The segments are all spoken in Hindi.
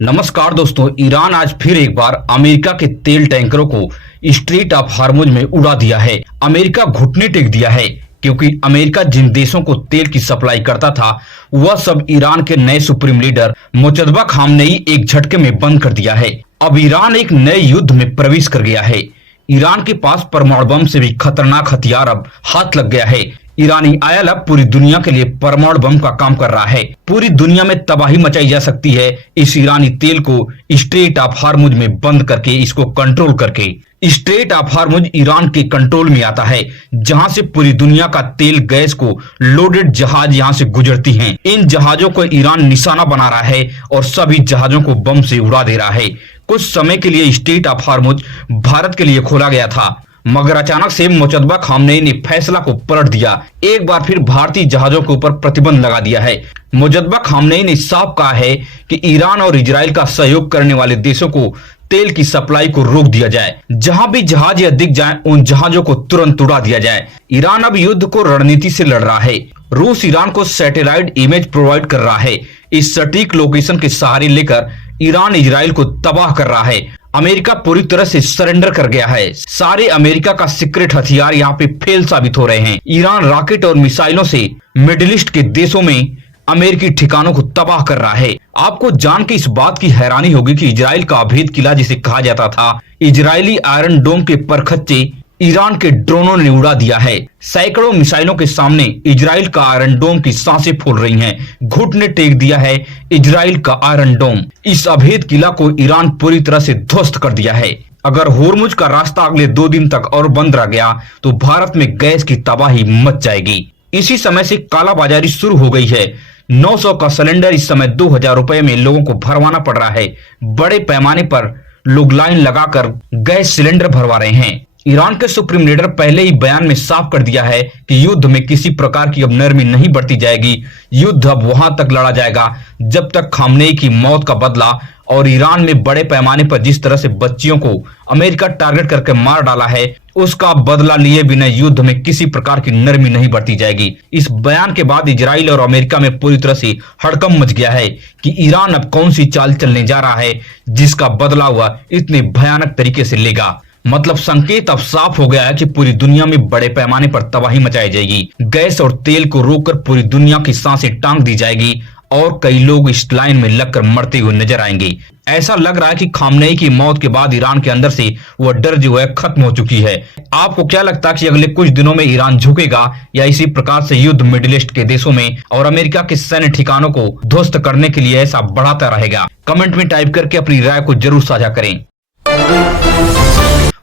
नमस्कार दोस्तों, ईरान आज फिर एक बार अमेरिका के तेल टैंकरों को स्ट्रेट ऑफ हार्मुज में उड़ा दिया है। अमेरिका घुटने टेक दिया है क्योंकि अमेरिका जिन देशों को तेल की सप्लाई करता था वह सब ईरान के नए सुप्रीम लीडर मुजतबा खामनेई एक झटके में बंद कर दिया है। अब ईरान एक नए युद्ध में प्रवेश कर गया है। ईरान के पास परमाणु बम से भी खतरनाक हथियार अब हाथ लग गया है। ईरानी आयल अब पूरी दुनिया के लिए परमाणु बम का काम कर रहा है। पूरी दुनिया में तबाही मचाई जा सकती है इस ईरानी तेल को स्ट्रेट ऑफ हार्मुज में बंद करके, इसको कंट्रोल करके। स्ट्रेट ऑफ हार्मुज ईरान के कंट्रोल में आता है, जहां से पूरी दुनिया का तेल गैस को लोडेड जहाज यहां से गुजरती हैं। इन जहाजों को ईरान निशाना बना रहा है और सभी जहाजों को बम से उड़ा दे रहा है। कुछ समय के लिए स्ट्रेट ऑफ हार्मुज भारत के लिए खोला गया था, मगर अचानक से मुजतबा खामनेई ने फैसला को पलट दिया। एक बार फिर भारतीय जहाजों के ऊपर प्रतिबंध लगा दिया है। मुजतबा खामनेई ने साफ कहा है कि ईरान और इजराइल का सहयोग करने वाले देशों को तेल की सप्लाई को रोक दिया जाए। जहां भी जहाज या दिख जाए उन जहाजों को तुरंत उड़ा दिया जाए। ईरान अब युद्ध को रणनीति से लड़ रहा है। रूस ईरान को सैटेलाइट इमेज प्रोवाइड कर रहा है। इस सटीक लोकेशन के सहारे लेकर ईरान इजराइल को तबाह कर रहा है। अमेरिका पूरी तरह से सरेंडर कर गया है। सारे अमेरिका का सीक्रेट हथियार यहाँ पे फेल साबित हो रहे हैं। ईरान रॉकेट और मिसाइलों से मिडिल ईस्ट के देशों में अमेरिकी ठिकानों को तबाह कर रहा है। आपको जान के इस बात की हैरानी होगी कि इजराइल का अभेद किला जिसे कहा जाता था, इजरायली आयरन डोम के परखच्चे ईरान के ड्रोनों ने उड़ा दिया है। सैकड़ों मिसाइलों के सामने इजराइल का आयरन डोम की सांसें फूल रही हैं। घुटने टेक दिया है इजराइल का आयरन डोम। इस अभेद किला को ईरान पूरी तरह से ध्वस्त कर दिया है। अगर होर्मुज का रास्ता अगले 2 दिन तक और बंद रह गया तो भारत में गैस की तबाही मच जाएगी। इसी समय से कालाबाजारी शुरू हो गई है। 900 का सिलेंडर इस समय 2000 रुपए में लोगों को भरवाना पड़ रहा है। बड़े पैमाने पर लोग लाइन लगाकर गैस सिलेंडर भरवा रहे हैं। ईरान के सुप्रीम लीडर पहले ही बयान में साफ कर दिया है कि युद्ध में किसी प्रकार की अब नरमी नहीं बरती जाएगी। युद्ध अब वहां तक लड़ा जाएगा जब तक खामनेई की मौत का बदला और ईरान में बड़े पैमाने पर जिस तरह से बच्चियों को अमेरिका टारगेट करके मार डाला है उसका बदला लिए बिना युद्ध में किसी प्रकार की नरमी नहीं बरती जाएगी। इस बयान के बाद इजराइल और अमेरिका में पूरी तरह से हड़कंप मच गया है कि ईरान अब कौन सी चाल चलने जा रहा है जिसका बदला हुआ इतने भयानक तरीके से लेगा। मतलब संकेत अब साफ हो गया है कि पूरी दुनिया में बड़े पैमाने पर तबाही मचाई जाएगी। गैस और तेल को रोककर पूरी दुनिया की सांसें टांग दी जाएगी और कई लोग इस लाइन में लगकर मरते हुए नजर आएंगे। ऐसा लग रहा है कि खामनेई की मौत के बाद ईरान के अंदर से वह डर जो है खत्म हो चुकी है। आपको क्या लगता है कि अगले कुछ दिनों में ईरान झुकेगा या इसी प्रकार से युद्ध मिडिल ईस्ट के देशों में और अमेरिका के सैन्य ठिकानों को ध्वस्त करने के लिए ऐसा बढ़ाता रहेगा? कमेंट में टाइप करके अपनी राय को जरूर साझा करें।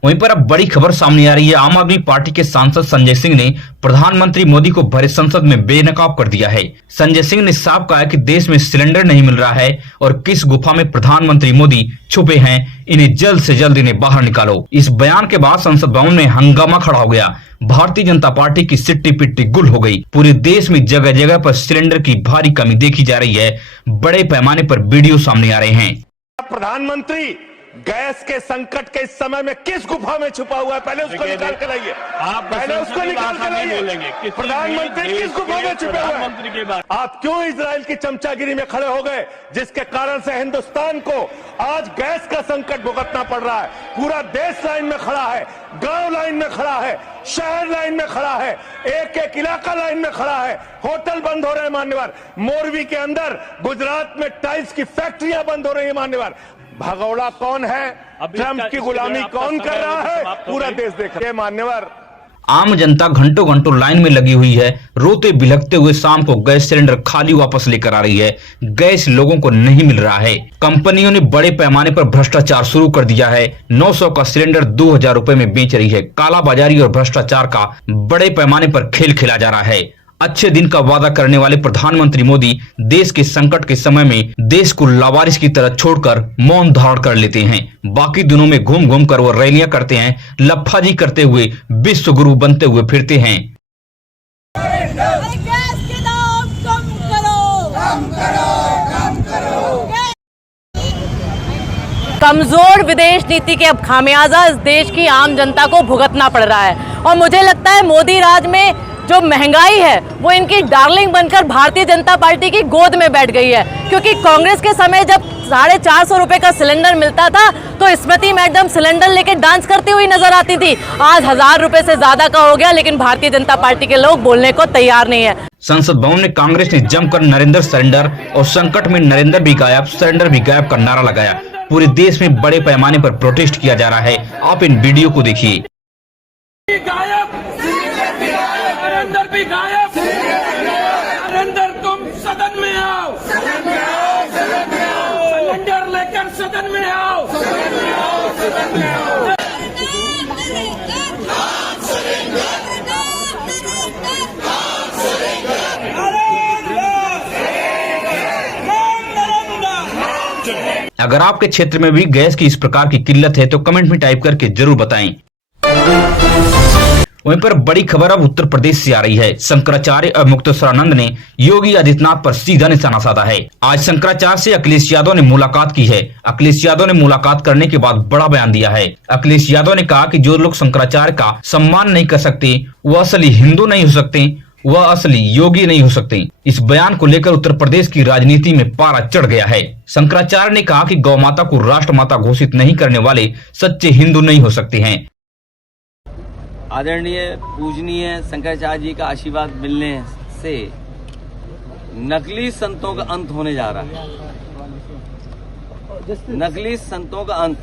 वहीं पर अब बड़ी खबर सामने आ रही है। आम आदमी पार्टी के सांसद संजय सिंह ने प्रधानमंत्री मोदी को भरे संसद में बेनकाब कर दिया है। संजय सिंह ने साफ कहा है कि देश में सिलेंडर नहीं मिल रहा है और किस गुफा में प्रधानमंत्री मोदी छुपे हैं, इन्हें जल्द से जल्द इन्हें बाहर निकालो। इस बयान के बाद संसद भवन में हंगामा खड़ा हो गया। भारतीय जनता पार्टी की सिट्टी पिट्टी गुल हो गई। पूरे देश में जगह जगह पर सिलेंडर की भारी कमी देखी जा रही है। बड़े पैमाने पर वीडियो सामने आ रहे हैं। प्रधानमंत्री गैस के संकट के इस समय में किस गुफा में छुपा हुआ है, पहले उसको निकाल कर लाइए। आप पहले उसको निकाल कर लाइए। प्रधानमंत्री किस गुफा में छुपे हुए हैं? आप क्यों इजराइल की चमचागिरी में खड़े हो गए जिसके कारण से हिंदुस्तान को आज गैस का संकट भुगतना पड़ रहा है? पूरा देश लाइन में खड़ा है, गांव लाइन में खड़ा है, शहर लाइन में खड़ा है, एक एक इलाका लाइन में खड़ा है। होटल बंद हो रहे हैं मान्यवर। मोरवी के अंदर गुजरात में टाइल्स की फैक्ट्रियां बंद हो रही है मान्यवर। भगौड़ा कौन है? ट्रंप की गुलामी कौन कर रहा है? पूरा देश देख रहा है मान्यवर। आम जनता घंटों घंटों लाइन में लगी हुई है। रोते बिलखते हुए शाम को गैस सिलेंडर खाली वापस लेकर आ रही है। गैस लोगों को नहीं मिल रहा है। कंपनियों ने बड़े पैमाने पर भ्रष्टाचार शुरू कर दिया है। 900 का सिलेंडर 2000 रुपए में बेच रही है। कालाबाजारी और भ्रष्टाचार का बड़े पैमाने पर खेल खेला जा रहा है। अच्छे दिन का वादा करने वाले प्रधानमंत्री मोदी देश के संकट के समय में देश को लावारिस की तरह छोड़कर मौन धारण कर लेते हैं। बाकी दिनों में घूम घूम कर वो रैलियां करते हैं, लफाजी करते हुए विश्व गुरु बनते हुए फिरते हैं। कमजोर विदेश नीति के अब खामियाजा इस देश की आम जनता को भुगतना पड़ रहा है और मुझे लगता है मोदी राज में जो महंगाई है वो इनकी डार्लिंग बनकर भारतीय जनता पार्टी की गोद में बैठ गई है। क्योंकि कांग्रेस के समय जब 450 रुपए का सिलेंडर मिलता था तो स्मृति मैडम सिलेंडर लेके डांस करती हुई नजर आती थी। आज 1000 रुपए से ज्यादा का हो गया, लेकिन भारतीय जनता पार्टी के लोग बोलने को तैयार नहीं है। संसद भवन में कांग्रेस ने जमकर नरेंद्र सरेंडर और संकट में नरेंद्र भी गायब, सरेंडर भी गायब का नारा लगाया। पूरे देश में बड़े पैमाने पर प्रोटेस्ट किया जा रहा है। आप इन वीडियो को देखिए। नरेंद्र भी गायब, नरेंद्र तुम सदन में आओ, सिलेंडर लेकर सदन में आओ, अगर आपके क्षेत्र में भी गैस की इस प्रकार की किल्लत है तो कमेंट में टाइप करके जरूर बताएं। वहीं पर बड़ी खबर अब उत्तर प्रदेश से आ रही है। शंकराचार्य और मुक्तेश्वरानंद ने योगी आदित्यनाथ पर सीधा निशाना साधा है। आज शंकराचार्य से अखिलेश यादव ने मुलाकात की है। अखिलेश यादव ने मुलाकात करने के बाद बड़ा बयान दिया है। अखिलेश यादव ने कहा कि जो लोग शंकराचार्य का सम्मान नहीं कर सकते वह असली हिंदू नहीं हो सकते, वह असली योगी नहीं हो सकते। इस बयान को लेकर उत्तर प्रदेश की राजनीति में पारा चढ़ गया है। शंकराचार्य ने कहा कि गौ माता को राष्ट्रमाता घोषित नहीं करने वाले सच्चे हिंदू नहीं हो सकते हैं। आदरणीय पूजनीय शंकराचार्य जी का आशीर्वाद मिलने से नकली संतों का अंत होने जा रहा है। नकली संतों का अंत।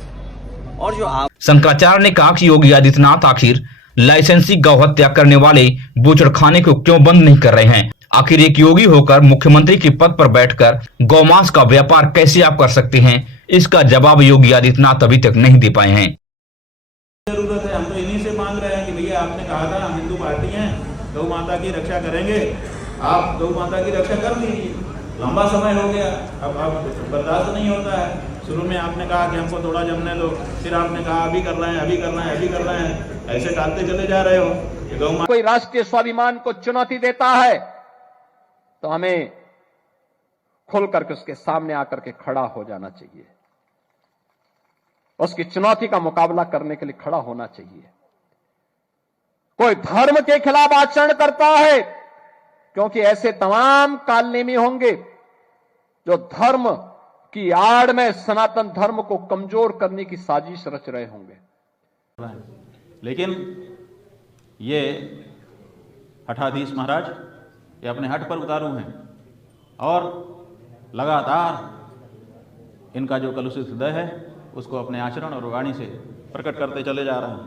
और जो आप शंकराचार्य ने कहा कि योगी आदित्यनाथ आखिर लाइसेंसी गौ हत्या करने वाले बूचड़खाने को क्यों बंद नहीं कर रहे हैं। आखिर एक योगी होकर मुख्यमंत्री के पद पर बैठकर गौमांस का व्यापार कैसे आप कर सकते हैं, इसका जवाब योगी आदित्यनाथ अभी तक नहीं दे पाए हैं। जरूरत है, हम तो इन्हीं से मांग रहे हैं कि भैया आपने कहा था हम हिंदू पार्टी हैं, गौ माता की रक्षा करेंगे, आप गौ माता की रक्षा कर लीजिए। लंबा समय हो गया, अब बर्दाश्त नहीं होता है। शुरू में आपने कहा कि हमको थोड़ा जमने दो, फिर आपने कहा अभी कर रहे हैं, अभी कर रहे हैं, अभी कर रहे हैं, ऐसे टालते चले जा रहे हो। गौ माता कोई राष्ट्रीय स्वाभिमान को चुनौती देता है तो हमें खुल करके उसके सामने आकर के खड़ा हो जाना चाहिए, उसकी चुनौती का मुकाबला करने के लिए खड़ा होना चाहिए। कोई धर्म के खिलाफ आचरण करता है, क्योंकि ऐसे तमाम कालनेमी होंगे जो धर्म की आड़ में सनातन धर्म को कमजोर करने की साजिश रच रहे होंगे। लेकिन ये हठाधीश महाराज ये अपने हट पर उतारू हैं और लगातार इनका जो कलुषित हृदय है उसको अपने आचरण और वाणी से प्रकट करते चले जा रहे हैं।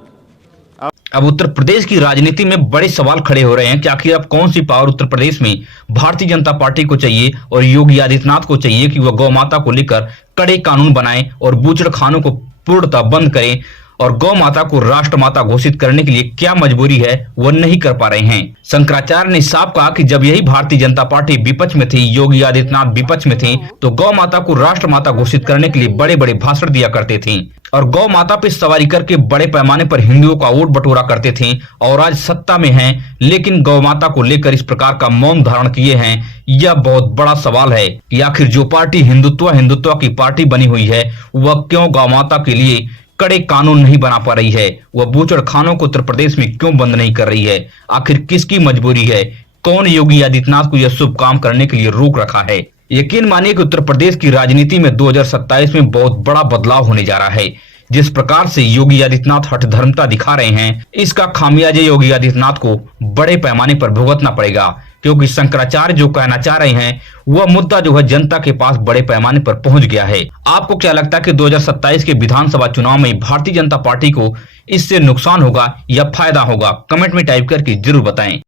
अब उत्तर प्रदेश की राजनीति में बड़े सवाल खड़े हो रहे हैं कि आखिर अब कौन सी पावर उत्तर प्रदेश में भारतीय जनता पार्टी को चाहिए और योगी आदित्यनाथ को चाहिए कि वह गौ माता को लेकर कड़े कानून बनाएं और बूचड़खानों को पूर्णतः बंद करें, और गौ माता को राष्ट्रमाता घोषित करने के लिए क्या मजबूरी है वह नहीं कर पा रहे हैं। शंकराचार्य ने साफ कहा कि जब यही भारतीय जनता पार्टी विपक्ष में थी, योगी आदित्यनाथ विपक्ष में थे, तो गौ माता को राष्ट्रमाता घोषित करने के लिए बड़े बड़े भाषण दिया करते थे और गौ माता पे सवारी करके बड़े पैमाने पर हिंदुओं का वोट बटोरा करते थे। और आज सत्ता में हैं लेकिन गौ माता को लेकर इस प्रकार का मौन धारण किए हैं। यह बहुत बड़ा सवाल है कि आखिर जो पार्टी हिंदुत्व की पार्टी बनी हुई है वह क्यों गौ माता के लिए कड़े कानून नहीं बना पा रही है, वह बूचड़खानों को उत्तर प्रदेश में क्यों बंद नहीं कर रही है। आखिर किसकी मजबूरी है, कौन योगी आदित्यनाथ को यह शुभ काम करने के लिए रोक रखा है। यकीन मानिए कि उत्तर प्रदेश की राजनीति में 2027 में बहुत बड़ा बदलाव होने जा रहा है। जिस प्रकार से योगी आदित्यनाथ हठधर्मता दिखा रहे हैं, इसका खामियाजा योगी आदित्यनाथ को बड़े पैमाने पर भुगतना पड़ेगा, क्योंकि शंकराचार्य जो कहना चाह रहे हैं वह मुद्दा जो है जनता के पास बड़े पैमाने पर पहुंच गया है। आपको क्या लगता है कि 2027 के विधानसभा चुनाव में भारतीय जनता पार्टी को इससे नुकसान होगा या फायदा होगा? कमेंट में टाइप करके जरूर बताएं।